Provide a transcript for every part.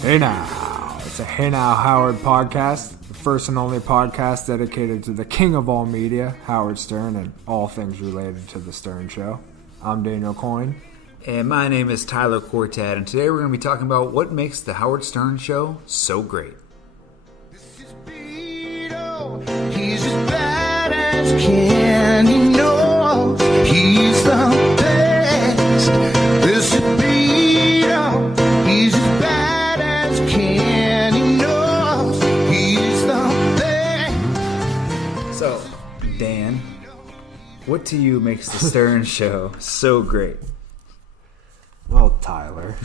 Hey now, it's a Hey Now Howard podcast, the first and only podcast dedicated to the king of all media, Howard Stern, and all things related to the Stern Show. I'm Daniel Coyne. And my name is Tyler Quartet, and today we're going to be talking about what makes the Howard Stern Show so great. This is Beto. He's as bad as can. He knows he's the best. This is Beto. He's as bad as can. He knows he's the best. So, Dan, what to you makes the Stern Show so great? Well, Tyler.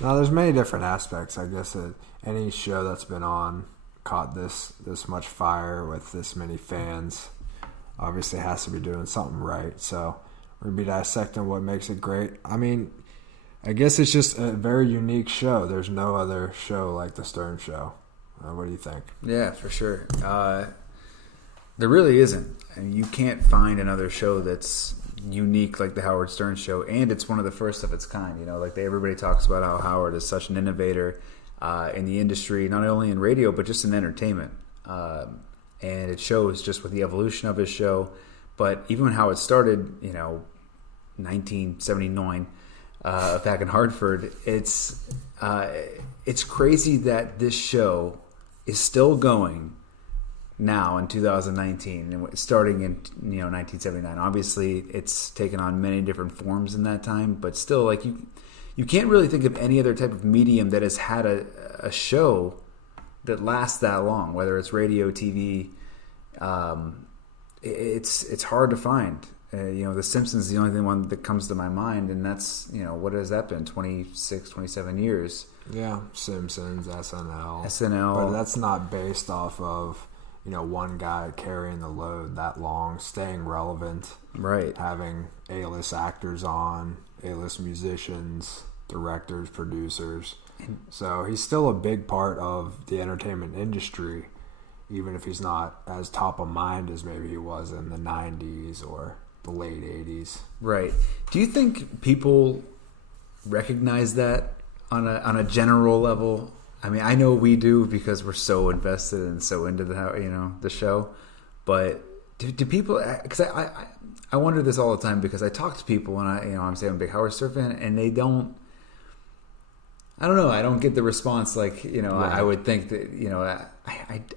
Now, there's many different aspects. I guess that any show that's been on caught this much fire with this many fans obviously has to be doing something right. So we're going to be dissecting what makes it great. I mean, I guess it's just a very unique show. There's no other show like the Stern Show. What do you think? Yeah, for sure. There really isn't. I mean, you can't find another show that's unique like the Howard Stern Show, and it's one of the first of its kind. You know, like everybody talks about how Howard is such an innovator in the industry, not only in radio but just in entertainment. And it shows just with the evolution of his show. But even when Howard started, 1979, back in Hartford, it's crazy that this show is still going now in 2019 and starting in 1979. Obviously it's taken on many different forms in that time, but still, like, you can't really think of any other type of medium that has had a show that lasts that long, whether it's radio, TV. It's hard to find. The Simpsons is the only one that comes to my mind, and that's, what has that been, 26, 27 years? Yeah, Simpsons, SNL. But that's not based off of one guy carrying the load that long, staying relevant, right? Having A-list actors on, A-list musicians, directors, producers. So he's still a big part of the entertainment industry, even if he's not as top of mind as maybe he was in the 90s or the late 80s. Right. Do you think people recognize that on a general level? I mean, I know we do because we're so invested and so into the show. But do people? Because I wonder this all the time because I talk to people and I'm saying I'm a big Howard Stern fan, and they don't. I don't know. I don't get the response like Right. I would think that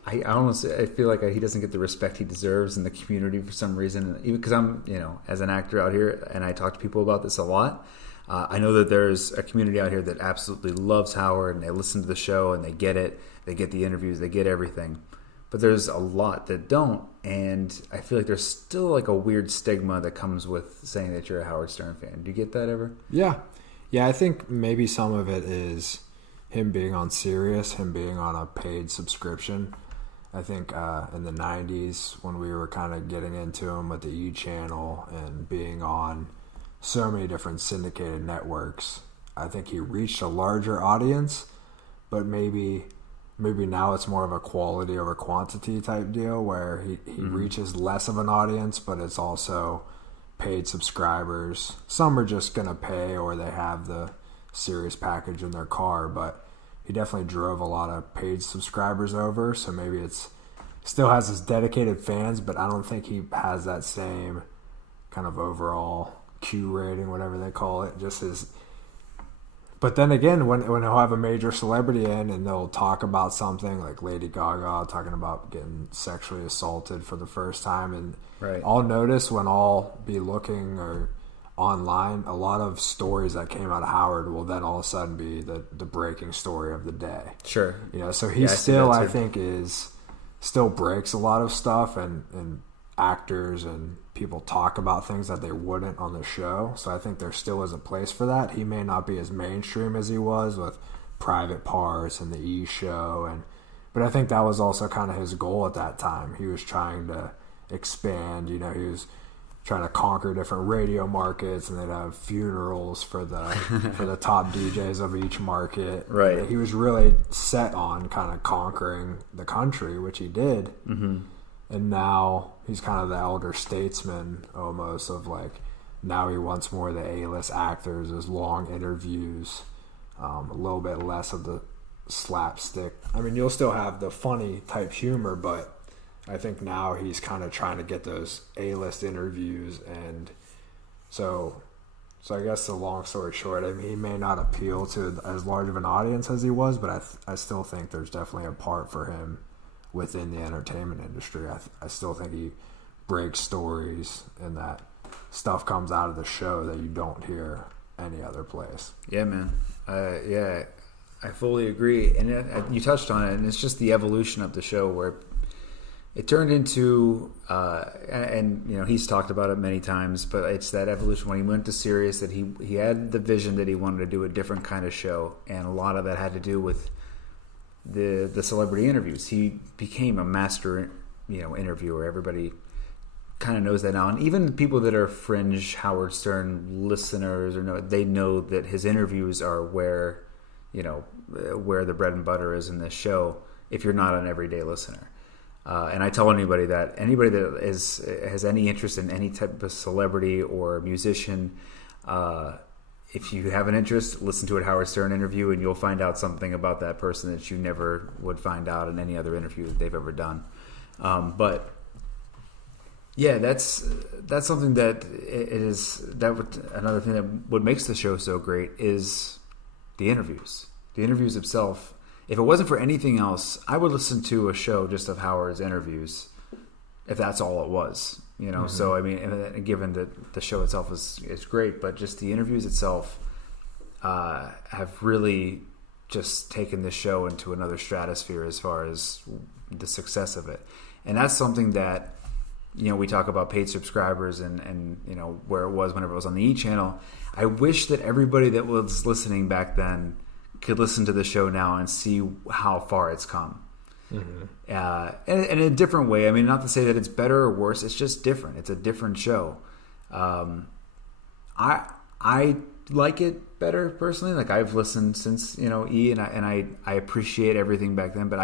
I almost feel like he doesn't get the respect he deserves in the community for some reason. Even because I'm as an actor out here and I talk to people about this a lot. I know that there's a community out here that absolutely loves Howard, and they listen to the show, and they get it. They get the interviews. They get everything. But there's a lot that don't, and I feel like there's still like a weird stigma that comes with saying that you're a Howard Stern fan. Do you get that ever? Yeah. I think maybe some of it is him being on Sirius, him being on a paid subscription. I think in the 90s when we were kind of getting into him with the E! Channel and being on so many different syndicated networks, I think he reached a larger audience, but maybe now it's more of a quality over quantity type deal where he reaches less of an audience, but it's also paid subscribers. Some are just going to pay or they have the Sirius package in their car, but he definitely drove a lot of paid subscribers over, so maybe it's still has his dedicated fans, but I don't think he has that same kind of overall Q rating, whatever they call it, just his. But then again, when he'll have a major celebrity in and they'll talk about something like Lady Gaga talking about getting sexually assaulted for the first time, and right. I'll notice when I'll be looking or online, a lot of stories that came out of Howard will then all of a sudden be the breaking story of the day. Sure. So he I think still breaks a lot of stuff, and actors and people talk about things that they wouldn't on the show. So I think there still is a place for that. He may not be as mainstream as he was with Private Parts and the E! Show, but I think that was also kind of his goal at that time. He was trying to expand. He was trying to conquer different radio markets, and they'd have funerals for the top DJs of each market. Right. He was really set on kind of conquering the country, which he did. Mm-hmm. And now he's kind of the elder statesman almost of like, now he wants more of the A-list actors, his long interviews, a little bit less of the slapstick. I mean, you'll still have the funny type humor, but I think now he's kind of trying to get those A-list interviews. And so I guess the long story short, I mean, he may not appeal to as large of an audience as he was, but I still think there's definitely a part for him within the entertainment industry. I still think he breaks stories, and that stuff comes out of the show that you don't hear any other place. Yeah, man. I fully agree. And you touched on it, and it's just the evolution of the show where it turned into, and you know, he's talked about it many times, but it's that evolution when he went to Sirius, that he had the vision that he wanted to do a different kind of show, and a lot of that had to do with the celebrity interviews. He became a master, you know, interviewer. Everybody kind of knows that now, and even people that are fringe Howard Stern listeners they know that his interviews are where, you know, where the bread and butter is in this show, if you're not an everyday listener. And I tell anybody that has any interest in any type of celebrity or musician, if you have an interest, listen to a Howard Stern interview, and you'll find out something about that person that you never would find out in any other interview that they've ever done. But yeah, that's something that another thing that what makes the show so great is the interviews. The interviews itself. If it wasn't for anything else, I would listen to a show just of Howard's interviews, if that's all it was. You know, mm-hmm. So I mean, given that the show itself is great, but just the interviews itself have really just taken the show into another stratosphere as far as the success of it. And that's something that, you know, we talk about paid subscribers and you know, where it was whenever it was on the E! channel. I wish that everybody that was listening back then could listen to the show now and see how far it's come. Mm-hmm. And in a different way. I mean, not to say that it's better or worse. It's just different. It's a different show. I like it better personally. Like, I've listened since, you know, E! and I appreciate everything back then. But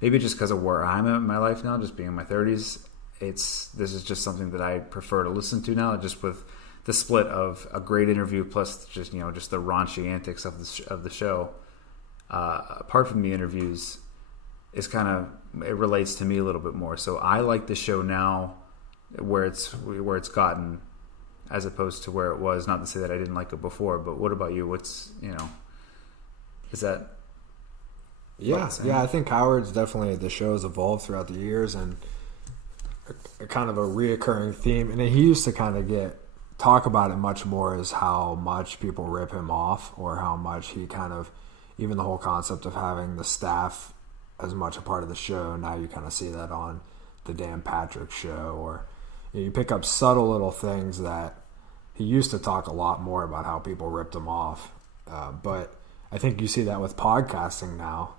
maybe just because of where I'm at in my life now, just being in my 30s, this is just something that I prefer to listen to now, just with the split of a great interview plus just, you know, just the raunchy antics of the show. Apart from the interviews, is kind of, it relates to me a little bit more. So I like the show now where it's gotten, as opposed to where it was. Not to say that I didn't like it before, but what about you? What's, you know, is that? Yeah, I think Howard's definitely, the show's evolved throughout the years, and a kind of a reoccurring theme. And he used to kind of talk about it much more as how much people rip him off, or how much he kind of, even the whole concept of having the staff as much a part of the show. Now you kind of see that on the Dan Patrick Show, or you pick up subtle little things that he used to talk a lot more about how people ripped him off. But I think you see that with podcasting now.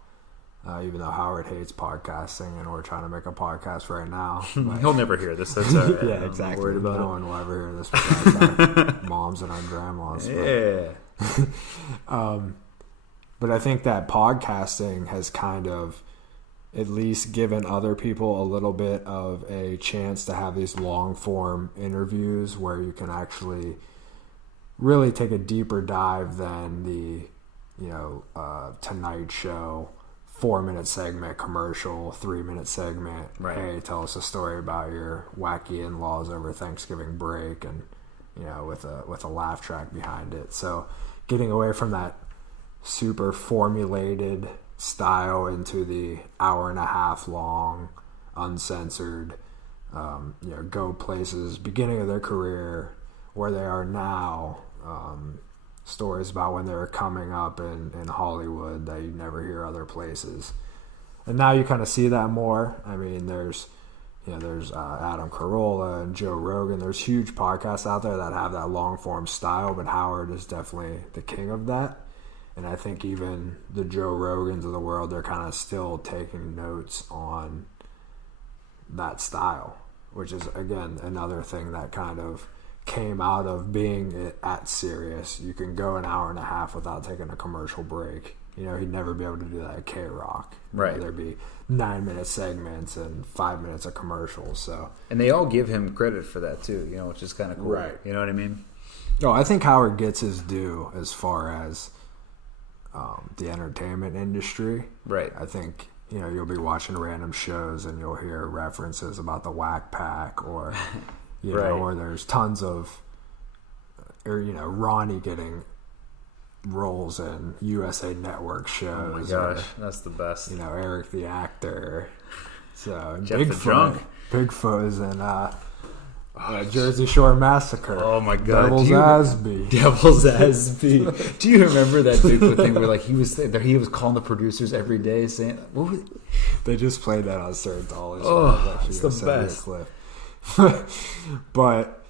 Even though Howard hates podcasting, and we're trying to make a podcast right now. He'll never hear this. That's all right. Yeah, exactly. No one will ever hear this besides our moms and our grandmas. Yeah. But I think that podcasting has kind of at least given other people a little bit of a chance to have these long-form interviews where you can actually really take a deeper dive than the, you know, Tonight Show 4-minute segment, commercial, 3-minute segment. Right. Hey, tell us a story about your wacky in-laws over Thanksgiving break, and, you know, with a laugh track behind it. So getting away from that super formulated style into the hour-and-a-half long, uncensored, you know, go places, beginning of their career, where they are now, stories about when they were coming up in Hollywood that you never hear other places. And now you kind of see that more. I mean, there's Adam Carolla and Joe Rogan. There's huge podcasts out there that have that long-form style, but Howard is definitely the king of that. And I think even the Joe Rogans of the world, they're kind of still taking notes on that style, which is, again, another thing that kind of came out of being at Sirius. You can go an hour and a half without taking a commercial break. he'd never be able to do that at K-Rock. Right. There'd be 9-minute segments and 5 minutes of commercials. So, and they all give him credit for that too, which is kind of cool. Right. You know what I mean? No, I think Howard gets his due as far as the entertainment industry. Right. I think, you'll be watching random shows and you'll hear references about the Whack Pack or, Right. or there's tons of, Ronnie getting roles in USA Network shows. Oh my gosh, that's the best. Eric the actor. So Jeff the Drunk. Bigfoot is in Jersey Shore Massacre. Oh my god, Devil's Asby. Devil's Asby. Do you remember that Bigfoot thing where he was calling the producers every day saying, "What was it?" They just played that on certain dollars. Oh, it's the best. But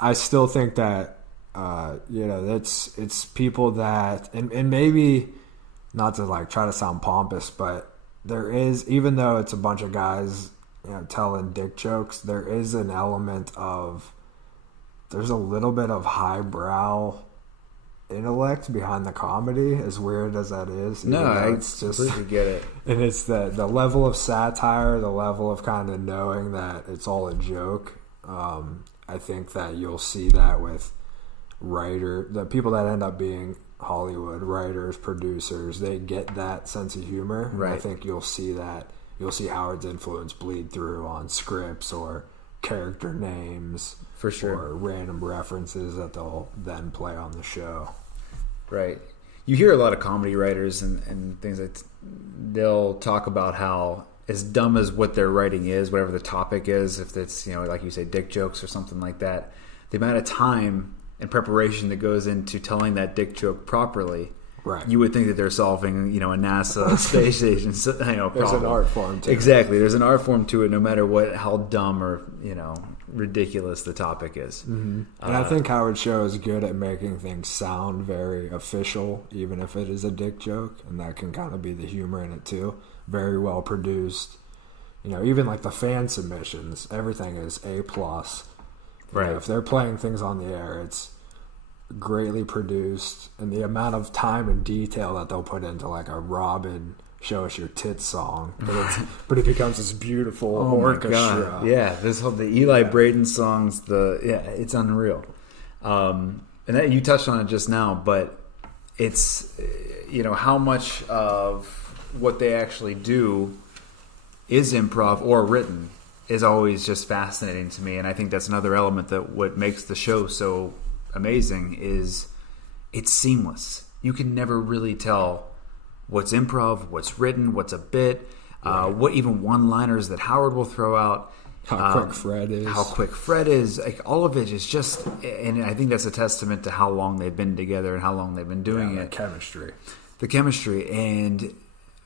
I still think that it's people that and maybe not to try to sound pompous, but there is, even though it's a bunch of guys telling dick jokes, there is an element of, there's a little bit of highbrow intellect behind the comedy, as weird as that is. No, I it's just completely get it. And it's the level of satire, the level of kind of knowing that it's all a joke. I think that you'll see that with the people that end up being Hollywood writers, producers, they get that sense of humor. Right. And I think you'll see Howard's influence bleed through on scripts or character names, for sure, or random references that they'll then play on the show. Right. You hear a lot of comedy writers and things like they'll talk about how, as dumb as what they're writing is, whatever the topic is, if it's like you say, dick jokes or something like that, the amount of time and preparation that goes into telling that dick joke properly. Right. You would think that they're solving, a NASA space station, problem. There's an art form to it. Exactly. There's an art form to it, no matter how dumb or, ridiculous the topic is. Mm-hmm. And I think Howard's show is good at making things sound very official, even if it is a dick joke. And that can kind of be the humor in it, too. Very well produced. Even the fan submissions, everything is A+. Right. If they're playing things on the air, it's greatly produced, and the amount of time and detail that they'll put into a Robin "Show Us Your Tits" song, but it becomes this beautiful orchestra. God. Yeah, the Eli Braden songs, it's unreal. And that, you touched on it just now, but it's how much of what they actually do is improv or written is always just fascinating to me, and I think that's another element that what makes the show so amazing is it's seamless. You can never really tell what's improv, what's written, what's a bit, what even one-liners that Howard will throw out, how quick Fred is, all of it is just, and I think that's a testament to how long they've been together and how long they've been doing it. The chemistry,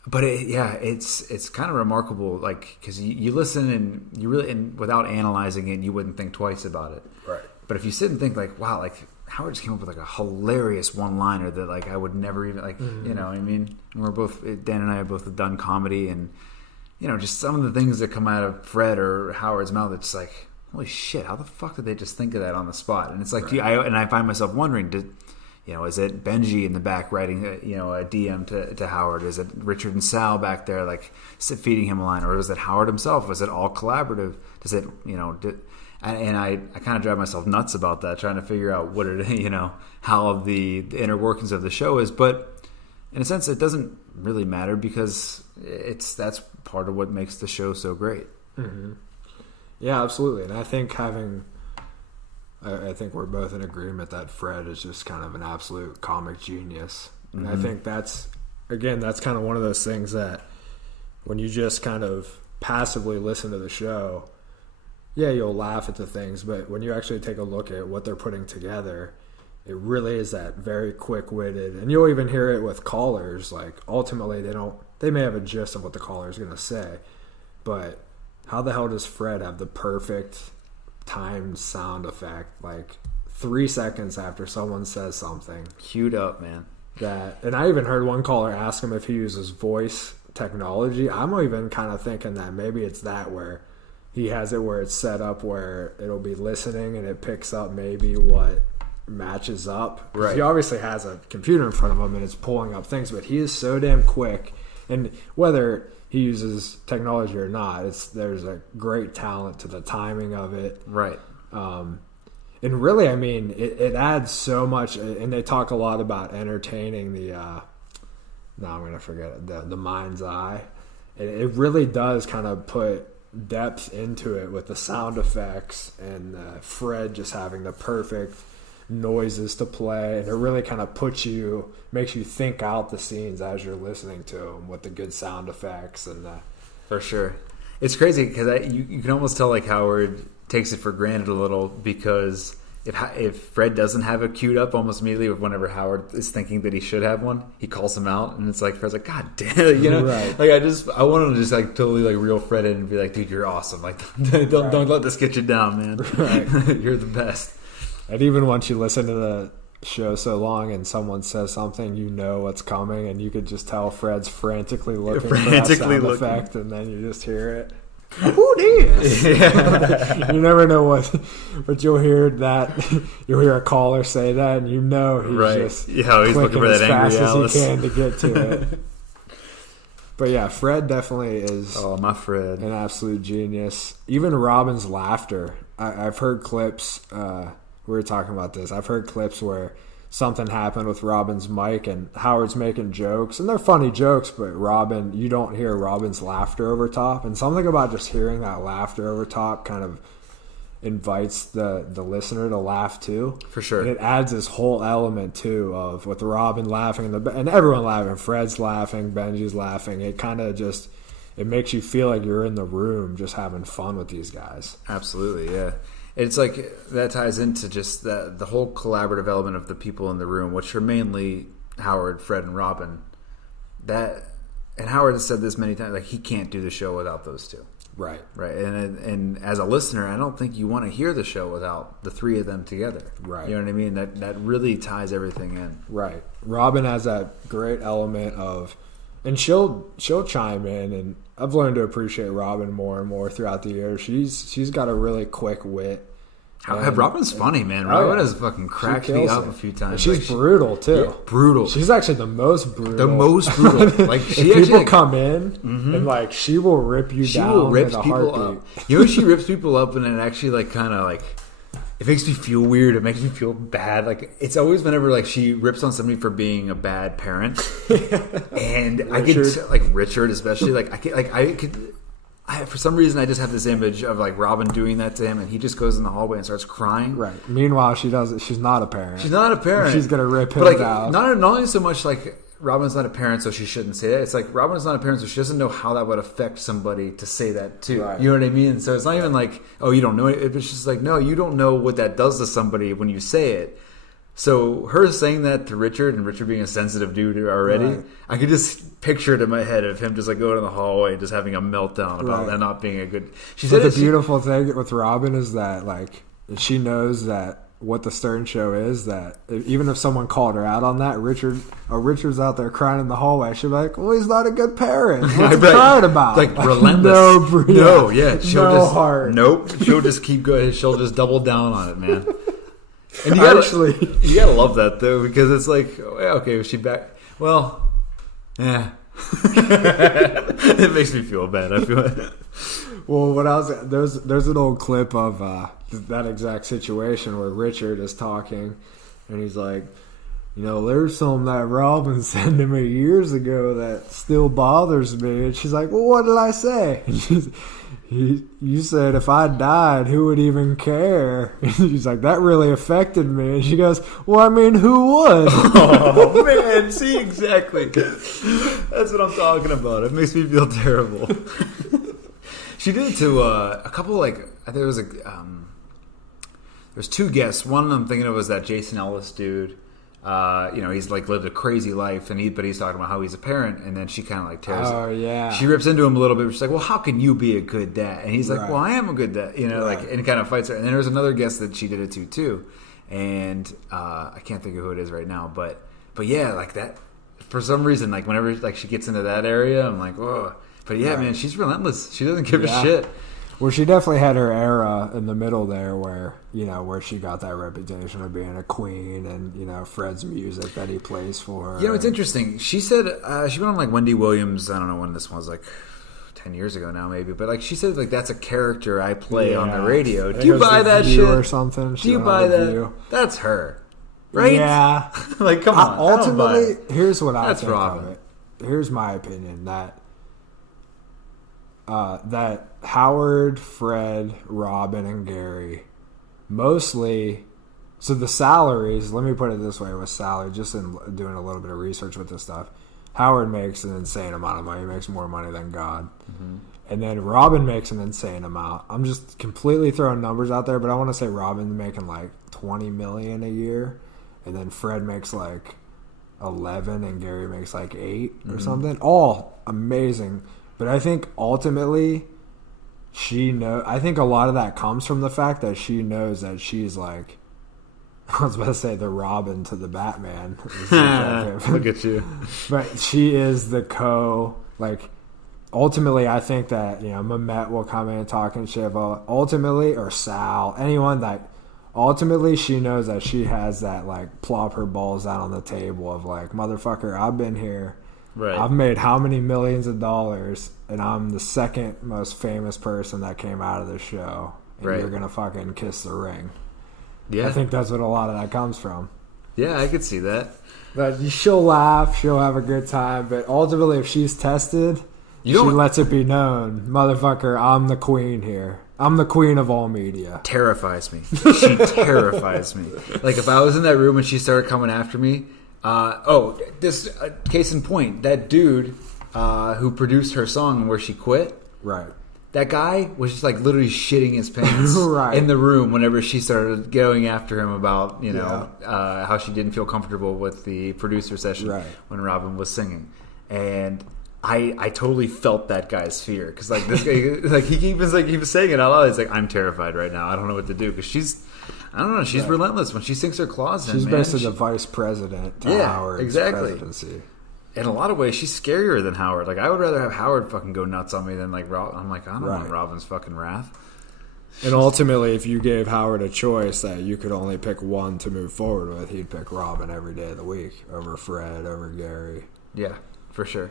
but it's kind of remarkable, because you listen and you really, and without analyzing it, you wouldn't think twice about it. Right. But if you sit and think wow, Howard just came up with a hilarious one-liner that I would never even mm-hmm. I mean, Dan and I have both done comedy, and just some of the things that come out of Fred or Howard's mouth, it's holy shit, how the fuck did they just think of that on the spot? And it's right. I find myself wondering, is it Benji in the back writing a DM to Howard? Is it Richard and Sal back there feeding him a line, or is it Howard himself? Was it all collaborative? Does it And I kind of drive myself nuts about that, trying to figure out what how the inner workings of the show is. But in a sense, it doesn't really matter, because that's part of what makes the show so great. Mm-hmm. Yeah, absolutely. And I think I think we're both in agreement that Fred is just kind of an absolute comic genius. And mm-hmm. I think that's kind of one of those things that when you just kind of passively listen to the show, yeah, you'll laugh at the things, but when you actually take a look at what they're putting together, it really is that very quick-witted, and you'll even hear it with callers. Ultimately, they may have a gist of what the caller is going to say, but how the hell does Fred have the perfect timed sound effect, 3 seconds after someone says something, queued up, man? And I even heard one caller ask him if he uses voice technology. I'm even kind of thinking that maybe it's that where he has it where it's set up where it'll be listening and it picks up maybe what matches up. Right. He obviously has a computer in front of him and it's pulling up things, but he is so damn quick. And whether he uses technology or not, there's a great talent to the timing of it. Right. And really, I mean, it adds so much. And they talk a lot about entertaining the. Now I'm going to forget it. The mind's eye. It really does kind of put depth into it with the sound effects and Fred just having the perfect noises to play, and it really kind of makes you think out the scenes as you're listening to them with the good sound effects and for sure. It's crazy because you can almost tell like Howard takes it for granted a little, because if Fred doesn't have it queued up almost immediately whenever Howard is thinking that he should have one, he calls him out, and it's like Fred's like, God damn, you know, right. Like I want him to just like totally like reel Fred in and be like, dude, you're awesome, like don't let this get you down, man. Right. You're the best. And even once you listen to the show so long and someone says something, you know what's coming, and you could just tell Fred's frantically looking for that sound effect, and then you just hear it. Who this? Yeah. You never know but you'll hear a caller say that, and you know he's just he's looking for that angry Alice as he can to get to it. But yeah, Fred definitely is. Oh, my Fred, an absolute genius. Even Robin's laughter. I've heard clips. We were talking about this. I've heard clips where something happened with Robin's mic and Howard's making jokes, and they're funny jokes, but you don't hear Robin's laughter over top. And something about just hearing that laughter over top kind of invites the listener to laugh too. For sure. And it adds this whole element too of with Robin laughing and everyone laughing. Fred's laughing, Benji's laughing. It kind of just, it makes you feel like you're in the room just having fun with these guys. Absolutely, yeah. It's like that ties into just the whole collaborative element of the people in the room, which are mainly Howard, Fred, and Robin. And Howard has said this many times, like he can't do the show without those two. Right. And as a listener, I don't think you want to hear the show without the three of them together. Right. You know what I mean? That really ties everything in. Right. Robin has that great element of, and she'll chime in, and I've learned to appreciate Robin more and more throughout the years. She's got a really quick wit. Robin's funny, man. Robin has fucking cracked me up a few times. And she's brutal too. Yeah, brutal. She's actually the most brutal. Like if people come in and like she will rip you down. She will rip people up. You know, she rips people up, and it actually like kind of like it makes me feel weird. It makes me feel bad. Like it's always whenever like she rips on somebody for being a bad parent, and I get like Richard especially. Like I could. For some reason, I just have this image of like Robin doing that to him, and he just goes in the hallway and starts crying. Right. Meanwhile, she doesn't. She's not a parent. She's not a parent. She's gonna rip him down. Not only so much like Robin's not a parent, so she shouldn't say that. It's like Robin's not a parent, so she doesn't know how that would affect somebody to say that too. Right. You know what I mean? So it's not even like, oh, you don't know it. It's just like, no, you don't know what that does to somebody when you say it. So her saying that to Richard, and Richard being a sensitive dude already, right. I could just picture it in my head of him just like going in the hallway and just having a meltdown about that not being a good. But the beautiful thing with Robin is that like she knows that what the Stern Show is, that even if someone called her out on that, Richard's out there crying in the hallway, she'll be like, well, he's not a good parent. What's he crying about? Like relentless. No heart. Nope. She'll just keep going. She'll just double down on it, man. And you gotta love that though, because it's like, okay, was she back? Well, yeah. It makes me feel bad. I feel it. Well, there's an old clip of that exact situation where Richard is talking, and he's like, you know, there's something that Robin said to me years ago that still bothers me, and she's like, well, what did I say? You said if I died, who would even care? And she's like, that really affected me. And she goes, well, I mean, who would? Oh, man. See, exactly. That's what I'm talking about. It makes me feel terrible. She did it to a couple, like, I think it was there's two guests. One I'm thinking of was that Jason Ellis dude. You know, he's like lived a crazy life, but he's talking about how he's a parent, and then she kind of like tears. Oh yeah. She rips into him a little bit. She's like, "Well, how can you be a good dad?" And he's like, "Well, I am a good dad." You know, like, and kind of fights her. And then there was another guest that she did it to too, and I can't think of who it is right now, but yeah, like that. For some reason, like whenever like she gets into that area, I'm like, "Whoa!" But yeah, man, she's relentless. She doesn't give a shit. Well, she definitely had her era in the middle there where, where she got that reputation of being a queen and, Fred's music that he plays for her. It's interesting. She said, she went on like Wendy Williams, I don't know when this was, like 10 years ago now maybe, but like she said, like that's a character I play on the radio. Do you buy that shit? Or something? Do you buy that? That's her. Right? Yeah. Like, come on. Ultimately, here's what I That's think Robin. of it. Here's my opinion that that Howard, Fred, Robin, and Gary mostly. So the salaries. Let me put it this way: with salary, just in doing a little bit of research with this stuff, Howard makes an insane amount of money. He makes more money than God. Mm-hmm. And then Robin makes an insane amount. I'm just completely throwing numbers out there, but I want to say Robin's making like $20 million a year, and then Fred makes like 11, and Gary makes like 8 or something. All amazing, but I think ultimately I think a lot of that comes from the fact that she knows that she's like, I was about to say the Robin to the Batman. Look at you. But she is the ultimately I think that, Mehmet will come in talking shit about ultimately, or Sal, anyone that ultimately she knows that she has that like plop her balls out on the table of like, motherfucker, I've been here. Right. I've made how many millions of dollars, and I'm the second most famous person that came out of the show. And you're going to fucking kiss the ring. Yeah. I think that's what a lot of that comes from. Yeah, I could see that. But she'll laugh, she'll have a good time, but ultimately if she's tested, she lets it be known, motherfucker, I'm the queen here. I'm the queen of all media. Terrifies me. She terrifies me. Like if I was in that room and she started coming after me, case in point, that dude who produced her song where she quit, right? That guy was just like literally shitting his pants in the room whenever she started going after him about how she didn't feel comfortable with the producer session when Robin was singing, and I totally felt that guy's fear because like this guy like he was saying it out loud. He's like, I'm terrified right now. I don't know what to do because she's relentless when she sinks her claws in. She's basically the vice president to Howard's presidency. In a lot of ways, she's scarier than Howard. Like, I would rather have Howard fucking go nuts on me than, like, I'm like, I don't want Robin's fucking wrath. And ultimately, if you gave Howard a choice that you could only pick one to move forward with, he'd pick Robin every day of the week over Fred, over Gary. Yeah, for sure.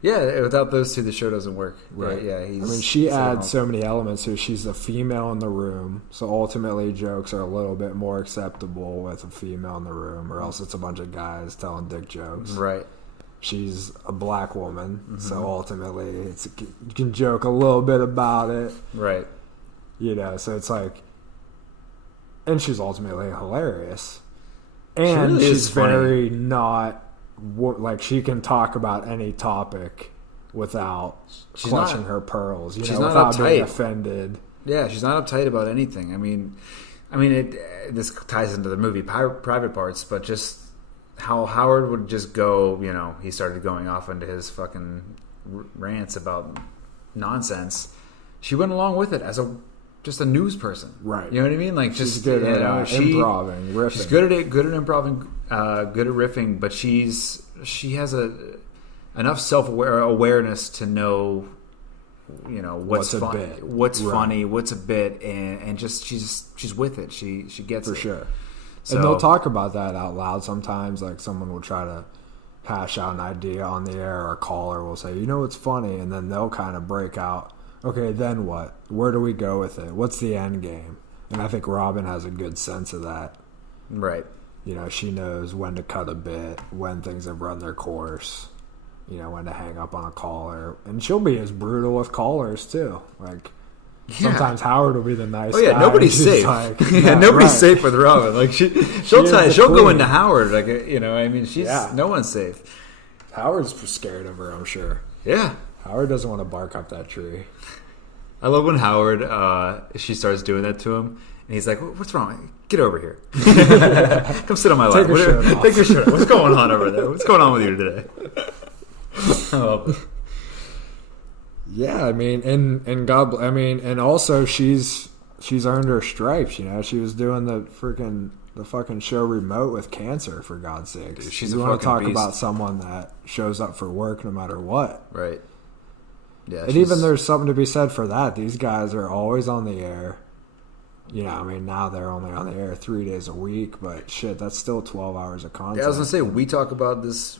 Yeah, without those two, the show doesn't work. Right. Yeah, she adds so many elements here. She's a female in the room, so ultimately jokes are a little bit more acceptable with a female in the room, or else it's a bunch of guys telling dick jokes. Right. She's a black woman, so ultimately you can joke a little bit about it. Right. So it's like... And she's ultimately hilarious. And she's very not... Like, she can talk about any topic without clutching her pearls. She's not without being offended. Yeah, she's not uptight about anything. I mean, this ties into the movie Private Parts, but just... how Howard would just go, he started going off into his fucking rants about nonsense. She went along with it as just a news person, right? You know what I mean? Like, she's good at improving, riffing. She's good at improving, good at riffing, but she has enough awareness to know, what's funny, what's a bit, and just she's with it. She gets for it. Sure. So, and they'll talk about that out loud sometimes. Like, someone will try to hash out an idea on the air, or a caller will say, it's funny. And then they'll kind of break out, okay, then what? Where do we go with it? What's the end game? And I think Robin has a good sense of that. Right. She knows when to cut a bit, when things have run their course, when to hang up on a caller. And she'll be as brutal with callers, too. Like... Yeah. Sometimes Howard will be the nice guy. Oh yeah, nobody's safe. Like, nobody's safe with Robin. Like she'll go into Howard. Like no one's safe. Howard's scared of her, I'm sure. Yeah, Howard doesn't want to bark up that tree. I love when Howard she starts doing that to him, and he's like, "What's wrong? Get over here. Come sit on my lap. Take your shirt off. What's going on over there? What's going on with you today?" Yeah, and also she's earned her stripes. She was doing the fucking show remote with cancer, for God's sakes. Dude, she's you want to talk beast. About someone that shows up for work no matter what, right? Yeah, and even there's something to be said for that. These guys are always on the air. You know, I mean, now they're only on the air 3 days a week, but shit, that's still 12 hours of content. Yeah, I was gonna say, we talk about this,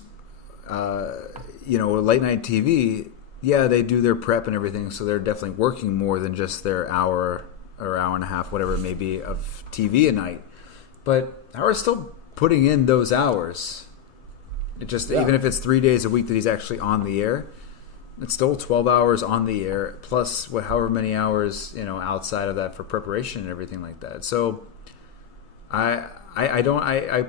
late night TV. Yeah, they do their prep and everything, so they're definitely working more than just their hour or hour and a half, whatever it may be, of TV a night. But Howard's still putting in those hours. It just even if it's 3 days a week that he's actually on the air, it's still 12 hours on the air plus however many hours outside of that for preparation and everything like that. So I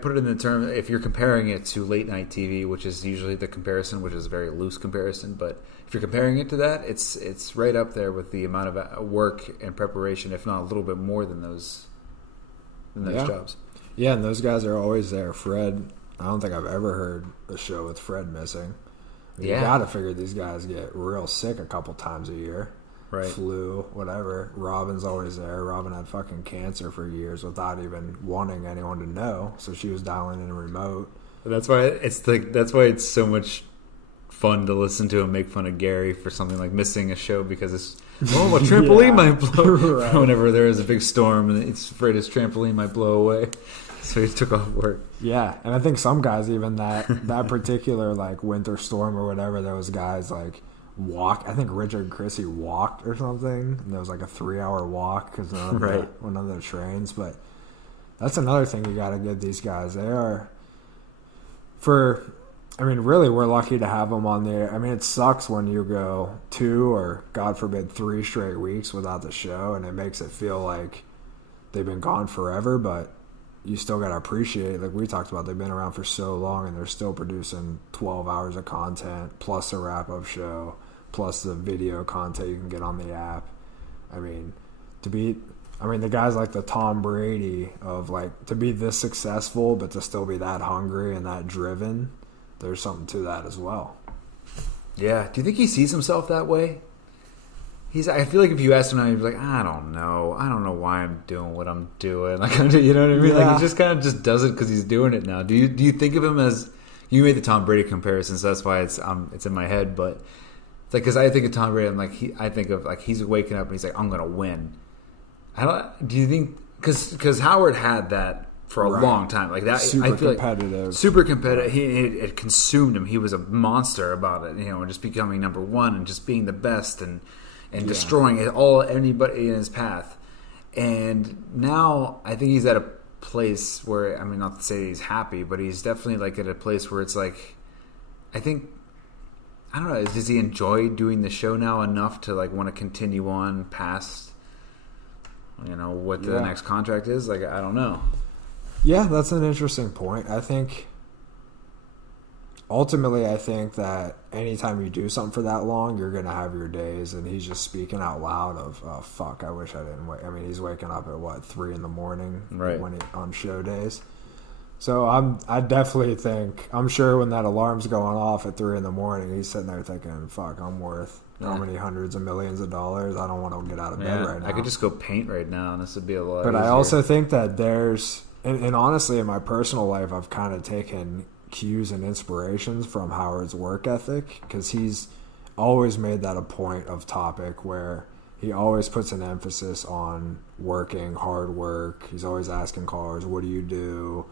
put it in the term, if you're comparing it to late night TV, which is usually the comparison, which is a very loose comparison, but if you're comparing it to that, it's right up there with the amount of work and preparation, if not a little bit more than those jobs. Yeah, and those guys are always there. Fred, I don't think I've ever heard a show with Fred missing. You got to figure these guys get real sick a couple times a year. Right. Flu, whatever. Robin's always there. Robin had fucking cancer for years without even wanting anyone to know, so she was dialing in a remote. That's why it's so much fun to listen to him make fun of Gary for something like missing a show, because a trampoline might blow. Right. Whenever there is a big storm and it's afraid his trampoline might blow away. So he took off work. Yeah, and I think some guys, even that particular like winter storm or whatever, those guys like walk. I think Richard Chrissy walked or something, and there was like a 3-hour walk because one of the trains. But that's another thing you got to give these guys. They are really, we're lucky to have them on there. I mean, it sucks when you go 2 or God forbid 3 straight weeks without the show, and it makes it feel like they've been gone forever, but you still got to appreciate, like we talked about, they've been around for so long and they're still producing 12 hours of content plus a wrap-up show plus the video content you can get on the app. I mean, the guys like the Tom Brady of like, to be this successful but to still be that hungry and that driven, there's something to that as well. Yeah. Do you think he sees himself that way? I feel like if you asked him now, he'd be like, I don't know why I'm doing what I'm doing. Like, you know what I mean? Yeah. Like, he just kind of just does it because he's doing it now. Do you think of him as, you made the Tom Brady comparison, so that's why it's in my head. But it's like, because I think of Tom Brady, I think of like he's waking up and he's like, I'm gonna win. Do you think because Howard had that for a long time, like that, super competitive, super competitive. It consumed him. He was a monster about it, and just becoming number one and just being the best and destroying anybody in his path. And now I think he's at a place where, I mean, not to say he's happy, but he's definitely like at a place where it's like, I don't know, does he enjoy doing the show now enough to like want to continue on past, what the next contract is? Like, I don't know. Yeah, that's an interesting point. Ultimately, I think that anytime you do something for that long, you're going to have your days, and he's just speaking out loud of, oh, fuck, I wish I didn't wait. I mean, he's waking up at, 3 in the morning on show days. So I definitely think, I'm sure when that alarm's going off at 3 in the morning, he's sitting there thinking, fuck, I'm worth how many hundreds of millions of dollars? I don't want to get out of bed right now. I could just go paint right now, and this would be a lot But easier. I also think that there's, and honestly, in my personal life, I've kind of taken cues and inspirations from Howard's work ethic, because he's always made that a point of topic where he always puts an emphasis on working, hard work. He's always asking callers, what do you do?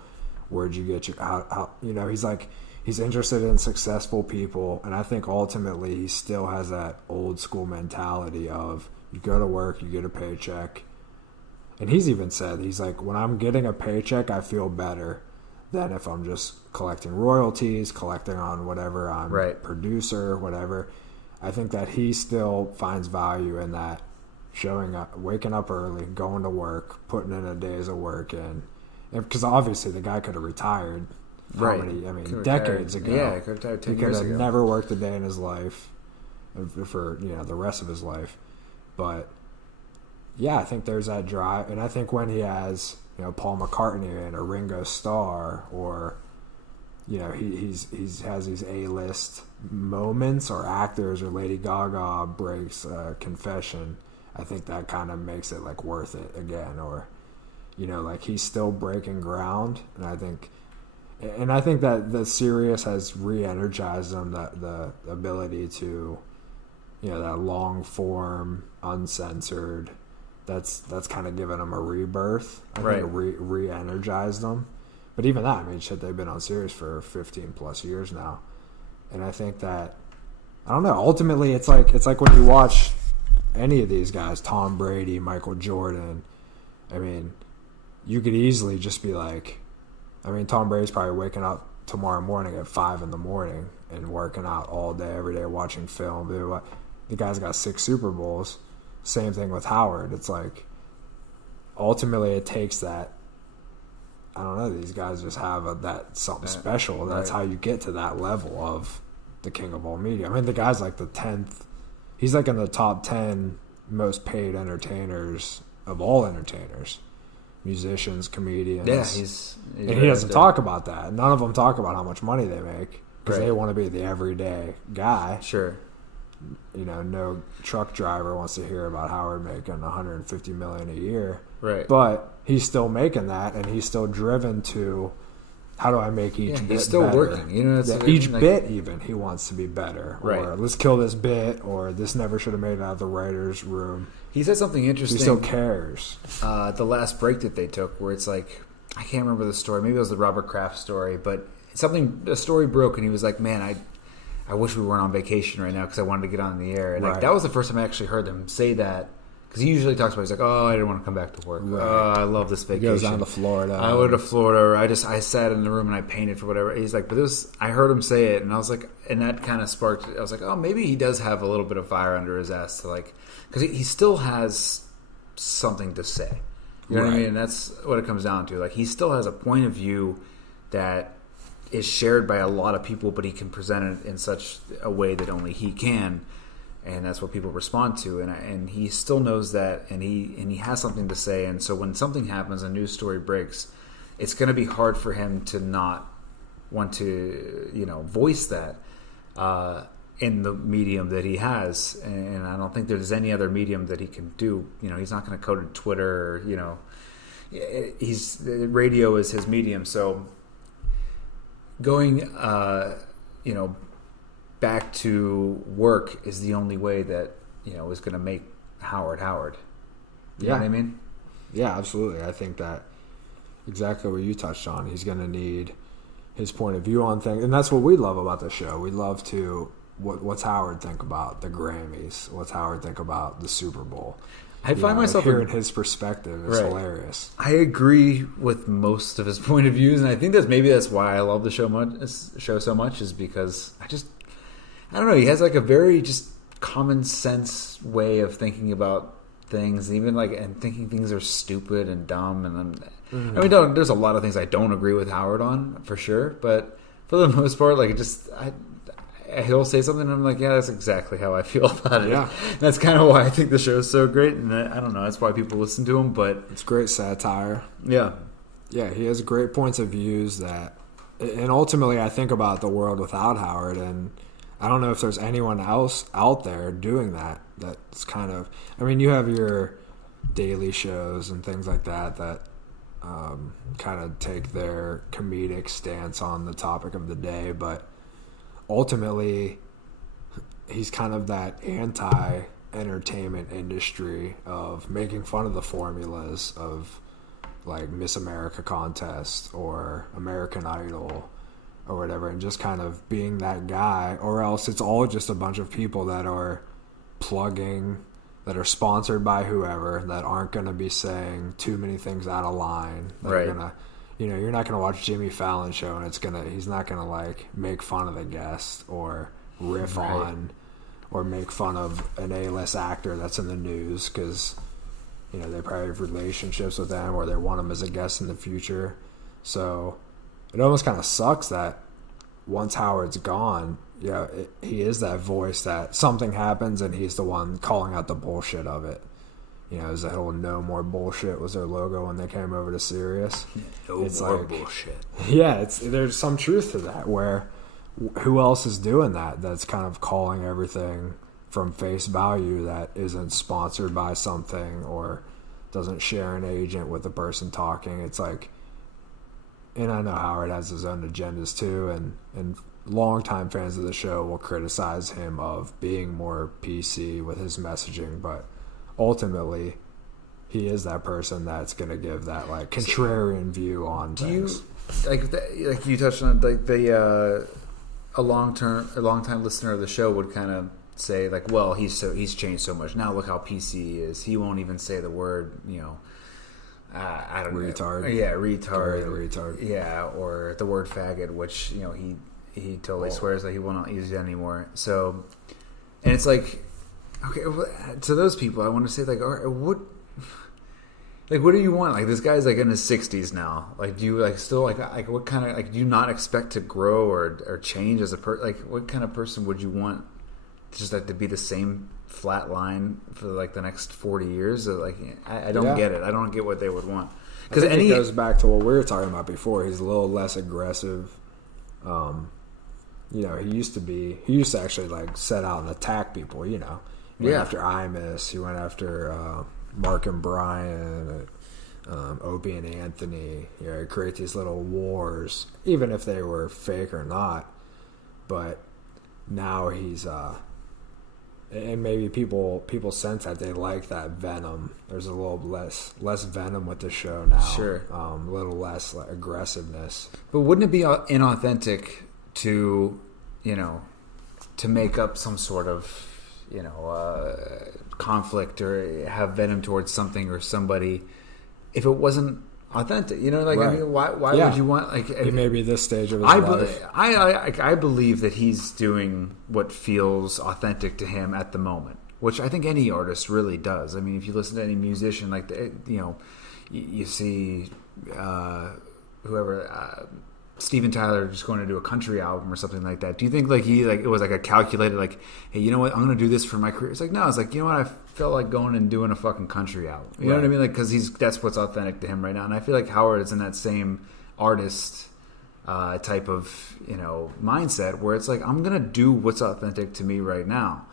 Where'd you get your, how he's like, he's interested in successful people. And I think ultimately he still has that old school mentality of, you go to work, you get a paycheck. And he's even said, he's like, when I'm getting a paycheck, I feel better than if I'm just collecting royalties, collecting on whatever I'm producer, whatever. I think that he still finds value in that, showing up, waking up early, going to work, putting in a days of work in. Because obviously the guy could have retired decades ago. Yeah, he could have retired 10 years ago. He could have never worked a day in his life for the rest of his life. But yeah, I think there's that drive. And I think when he has Paul McCartney and a Ringo Starr, or he has these A-list moments, or actors, or Lady Gaga breaks Confession, I think that kind of makes it like worth it again. Or like he's still breaking ground, and I think that the Sirius has re-energized him, the ability to that long form, uncensored. That's kind of given them a rebirth. I think it re-energized them. But even that, I mean, shit, they've been on Sirius for 15 plus years now, and I think that, I don't know. Ultimately, it's like when you watch any of these guys, Tom Brady, Michael Jordan. I mean, you could easily just be like, I mean, Tom Brady's probably waking up tomorrow morning at 5 a.m. and working out all day, every day, watching film. The guy's got 6 Super Bowls. Same thing with Howard. It's like, ultimately, it takes that. I don't know. These guys just have that something special. That's how you get to that level of the king of all media. I mean, the guy's like the 10th. He's like in the top 10 most paid entertainers of all entertainers, musicians, comedians. Yeah, he's and he doesn't talk about that. None of them talk about how much money they make because they want to be the everyday guy. Sure. No truck driver wants to hear about Howard making $150 million a year. Right. But he's still making that, and he's still driven to, how do I make each bit he's still better? working. Each bit even he wants to be better. Right. Or let's kill this bit, or this never should have made it out of the writer's room. He said something interesting. He still cares. The last break that they took, where it's like, I can't remember the story. Maybe it was the Robert Kraft story, but a story broke, and he was like, man, I wish we weren't on vacation right now because I wanted to get on the air. And that was the first time I actually heard him say that. Because he usually talks about, he's like, oh, I didn't want to come back to work. Right. Oh, I love this vacation. He goes down to Florida. I went to Florida, or I sat in the room and I painted for whatever. He's like, I heard him say it, and I was like, and that kind of sparked, I was like, oh, maybe he does have a little bit of fire under his ass to like, because he still has something to say. You know what I mean? And that's what it comes down to. Like, he still has a point of view that is shared by a lot of people, but he can present it in such a way that only he can. And that's what people respond to, and he still knows that, and he has something to say. And so when something happens, a news story breaks, it's going to be hard for him to not want to, voice that in the medium that he has. And I don't think there's any other medium that he can do. He's not going to go to Twitter. Radio is his medium. So going, back to work is the only way that is going to make Howard. You know what I mean? Yeah, absolutely. I think that exactly what you touched on. He's going to need his point of view on things, and that's what we love about the show. We love to what's Howard think about the Grammys? What's Howard think about the Super Bowl? I find myself hearing his perspective is hilarious. I agree with most of his point of views, and I think that's why I love the show so much, is because I don't know. He has like a very just common sense way of thinking about things, even and thinking things are stupid and dumb. And I mean, there's a lot of things I don't agree with Howard on, for sure. But for the most part, he'll say something, and I'm like, yeah, that's exactly how I feel about it. Yeah, that's kind of why I think the show is so great, and I don't know, that's why people listen to him. But it's great satire. Yeah, he has great points of views and ultimately, I think about the world without Howard, and I don't know if there's anyone else out there doing that. That's kind of, I mean, you have your daily shows and things like that kind of take their comedic stance on the topic of the day, but ultimately, he's kind of that anti-entertainment industry of making fun of the formulas of like Miss America contest or American Idol or whatever, and just kind of being that guy, or else it's all just a bunch of people that are plugging, that are sponsored by whoever, that aren't going to be saying too many things out of line. That are gonna, you're not going to watch Jimmy Fallon's show and he's not going to like make fun of the guest or riff on or make fun of an A-list actor that's in the news because they probably have relationships with them or they want him as a guest in the future. So it almost kind of sucks that once Howard's gone, he is that voice that something happens and he's the one calling out the bullshit of it. Is that whole "no more bullshit" was their logo when they came over to Sirius. It's more bullshit. Yeah, there's some truth to that. Where who else is doing that? That's kind of calling everything from face value that isn't sponsored by something or doesn't share an agent with the person talking. It's like, and I know Howard has his own agendas too, and longtime fans of the show will criticize him of being more PC with his messaging, but ultimately he is that person that's going to give that like contrarian view on things. Like you touched on like a long time listener of the show would kind of say like, well, he's changed so much now. Look how PC he is. He won't even say the word, I don't know. Retard. Yeah, retard. Retard. Yeah, or the word faggot, which he totally swears that he will not use it anymore. So, and it's like, okay, to those people, I want to say like, all right, what do you want? Like this guy's like in his 60s now. Like, do you like still like what kind of like do you not expect to grow or change as a like what kind of person would you want? Just like to be the same flat line for like the next 40 years. Like I don't get it. I don't get what they would want. Because it goes back to what we were talking about before. He's a little less aggressive. He used to actually like set out and attack people. He went after Imus. He went after Mark and Brian, Opie and Anthony. He'd create these little wars, even if they were fake or not. But now he's and maybe people sense that they like that venom. There's a little less venom with the show now. Sure. A little less aggressiveness. But wouldn't it be inauthentic to, to make up some sort of, conflict or have venom towards something or somebody if it wasn't authentic? Right. I mean, why would you want like? Maybe this stage of his life. I believe that he's doing what feels authentic to him at the moment, which I think any artist really does. I mean, if you listen to any musician, like you see whoever. Steven Tyler just going to do a country album or something like that. Do you think like it was like a calculated like, hey, you know what, I'm going to do this for my career? It's like, no, it's like, you know what, I felt like going and doing a fucking country album. You know what I mean? Like, because that's what's authentic to him right now. And I feel like Howard is in that same artist type of mindset where it's like, I'm going to do what's authentic to me right now.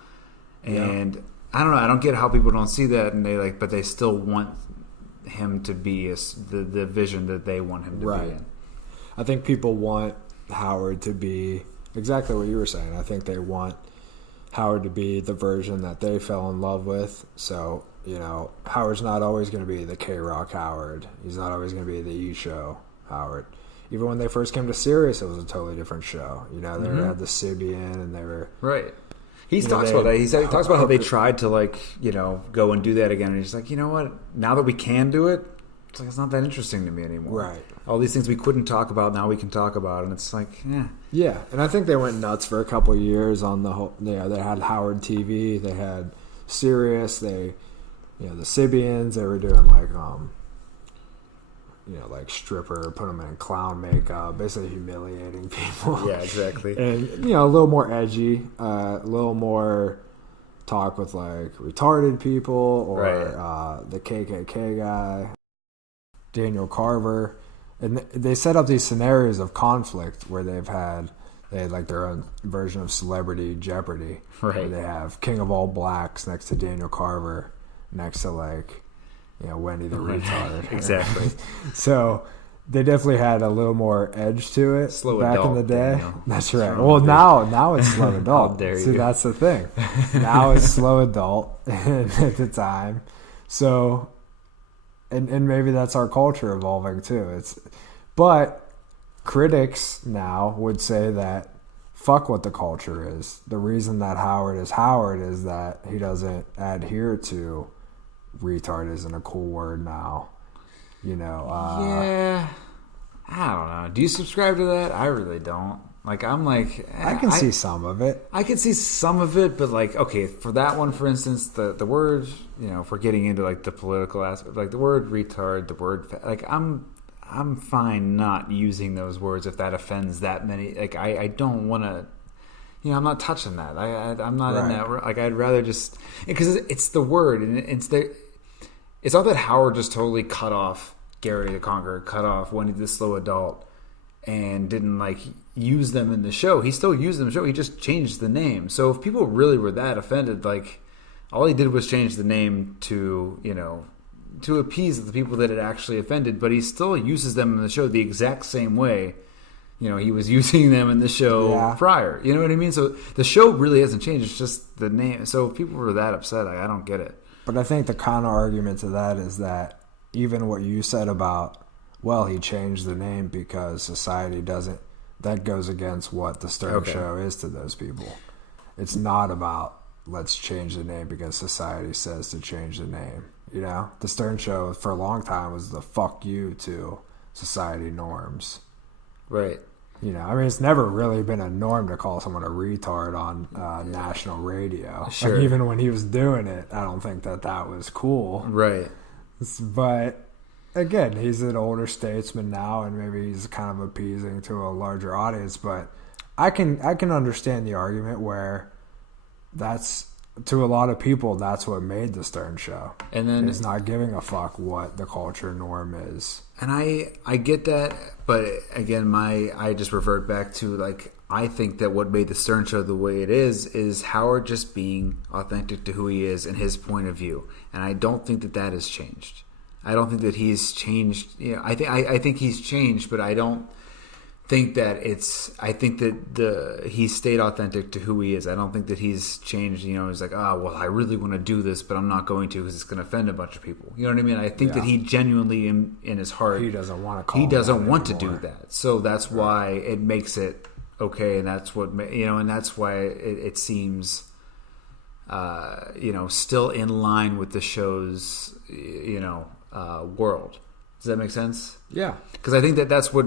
And I don't know, I don't get how people don't see that, and but they still want him to be the vision that they want him to be in. I think people want Howard to be exactly what you were saying. I think they want Howard to be the version that they fell in love with. So, Howard's not always going to be the K-Rock Howard. He's not always going to be the E-Show Howard. Even when they first came to Sirius, it was a totally different show. They had the Sibian, and they were... Right. He talks about that. He talks about how they tried to, go and do that again. And he's like, you know what? Now that we can do it, it's not that interesting to me anymore. Right. All these things we couldn't talk about, now we can talk about, and it's like, yeah. And I think they went nuts for a couple of years on the whole. They had Howard TV, they had Sirius, the Sibians. They were doing like stripper, put them in clown makeup, basically humiliating people. Yeah, exactly. And a little more edgy, a little more talk with like retarded people or the KKK guy. Daniel Carver, and they set up these scenarios of conflict where they had like their own version of Celebrity Jeopardy, right? Where they have King of All Blacks next to Daniel Carver, next to Wendy the retard, exactly. So they definitely had a little more edge to it back in the day. Daniel. That's right. Well, now it's slow adult. How dare you? See, that's the thing. Now it's slow adult at the time. So. And maybe that's our culture evolving too. But critics now would say that fuck what the culture is. The reason that Howard is that he doesn't adhere to retard isn't a cool word now. Yeah, I don't know. Do you subscribe to that? I really don't. I can see some of it. I can see some of it, but okay, for that one, for instance, the word, if we're getting into the political aspect, the word retard, the word, I'm fine not using those words if that offends that many. I don't want to, I'm not touching that. I'm not in that. I'd rather just, because it's the word, and it's not that Howard just totally cut off Gary the Conqueror, cut off Wendy the Slow Adult, and didn't use them in the show. He still used them in the show. He just changed the name. So if people really were that offended, all he did was change the name to appease the people that it actually offended, but he still uses them in the show the exact same way he was using them in the show prior. You know what I mean? So the show really hasn't changed. It's just the name. So if people were that upset, I don't get it. But I think the counter argument to that is that even what you said about, well, he changed the name because society doesn't, that goes against what the Stern Show is to those people. It's not about, let's change the name because society says to change the name. The Stern Show for a long time was the fuck you to society norms. Right. It's never really been a norm to call someone a retard on national radio. Sure. Like, even when he was doing it, I don't think that was cool. Right. But again, he's an older statesman now, and maybe he's kind of appeasing to a larger audience. But I can understand the argument where that's, to a lot of people, that's what made the Stern Show. And then is not giving a fuck what the culture norm is. And I get that, but again, I just revert back to, like, I think that what made the Stern Show the way it is Howard just being authentic to who he is and his point of view. And I don't think that has changed. I don't think that he's changed. I think he's changed, but I don't think that I think that he stayed authentic to who he is. I don't think that he's changed. He's like, well, I really want to do this, but I'm not going to because it's going to offend a bunch of people. You know what I mean? I think that he genuinely, in his heart, he doesn't want to. He doesn't want to do that. So that's why it makes it okay, and that's what and that's why it seems, still in line with the show's, world. Does that make sense? Yeah. Because I think that's what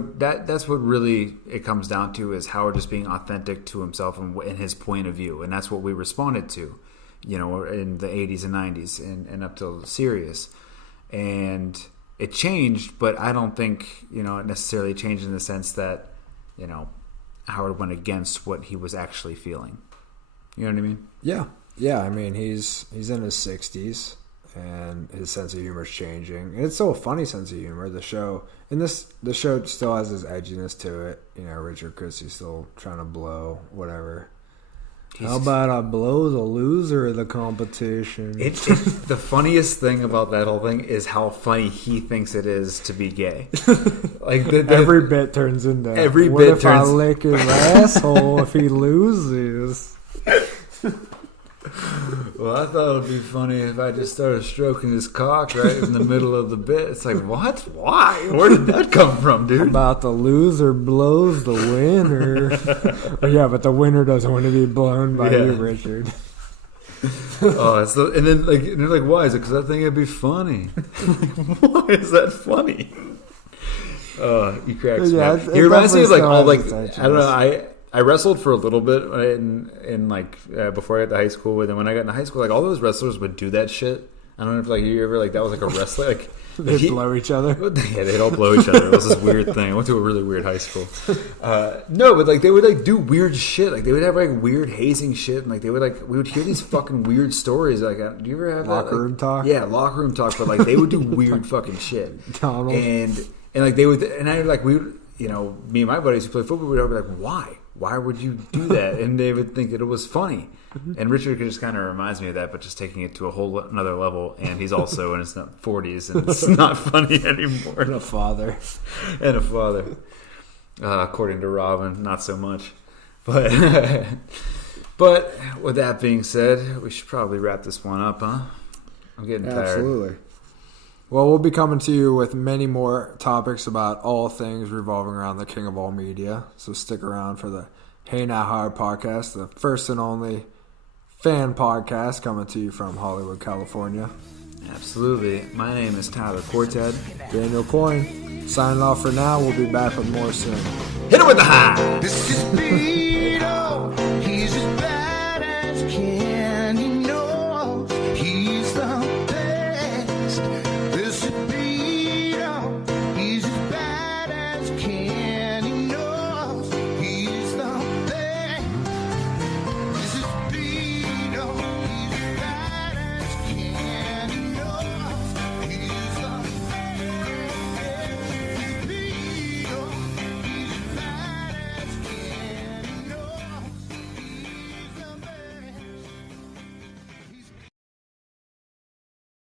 really it comes down to, is Howard just being authentic to himself and his point of view, and that's what we responded to, in the 80s and 90s and up till Sirius, and it changed, but I don't think it necessarily changed in the sense that Howard went against what he was actually feeling. You know what I mean? Yeah. I mean, he's in his 60s. And his sense of humor is changing, and it's still a funny sense of humor. The show still has this edginess to it. Richard Christie's still trying to blow whatever. How about I blow the loser of the competition? It's the funniest thing about that whole thing is how funny he thinks it is to be gay. Like every bit turns into I lick his asshole if he loses? Well, I thought it would be funny if I just started stroking his cock right in the middle of the bit. It's like, what? Why? Where did that come from, dude? How about the loser blows the winner? Yeah, but the winner doesn't want to be blown by you, Richard. And then they're like, why? Is it because I think it'd be funny? Why is that funny? He cracks me up. He reminds me of I don't know. I wrestled for a little bit in before I got to high school, and then when I got into high school, all those wrestlers would do that shit. I don't know if you ever that was a wrestler they'd blow each other. Yeah, they'd all blow each other. It was this weird thing. I went to a really weird high school. No, but they would do weird shit. They would have weird hazing shit, and we would hear these fucking weird stories. Do you ever have locker room talk? Yeah, locker room talk. But they would do weird fucking shit. Donald. And they would, and I we would, me and my buddies who play football would be like, why? Why would you do that? And they would think that it was funny. And Richard just kind of reminds me of that, but just taking it to a whole another level. And he's also in his 40s, and it's not funny anymore. And a father. According to Robin, not so much. But with that being said, we should probably wrap this one up, huh? I'm getting tired. Absolutely. Well, we'll be coming to you with many more topics about all things revolving around the king of all media. So stick around for the Hey Now Howard podcast, the first and only fan podcast coming to you from Hollywood, California. Absolutely. My name is Tyler Corted. Daniel Coyne. Signing off for now. We'll be back with more soon. Hit it with the high! This is Beto. He's as bad as candy.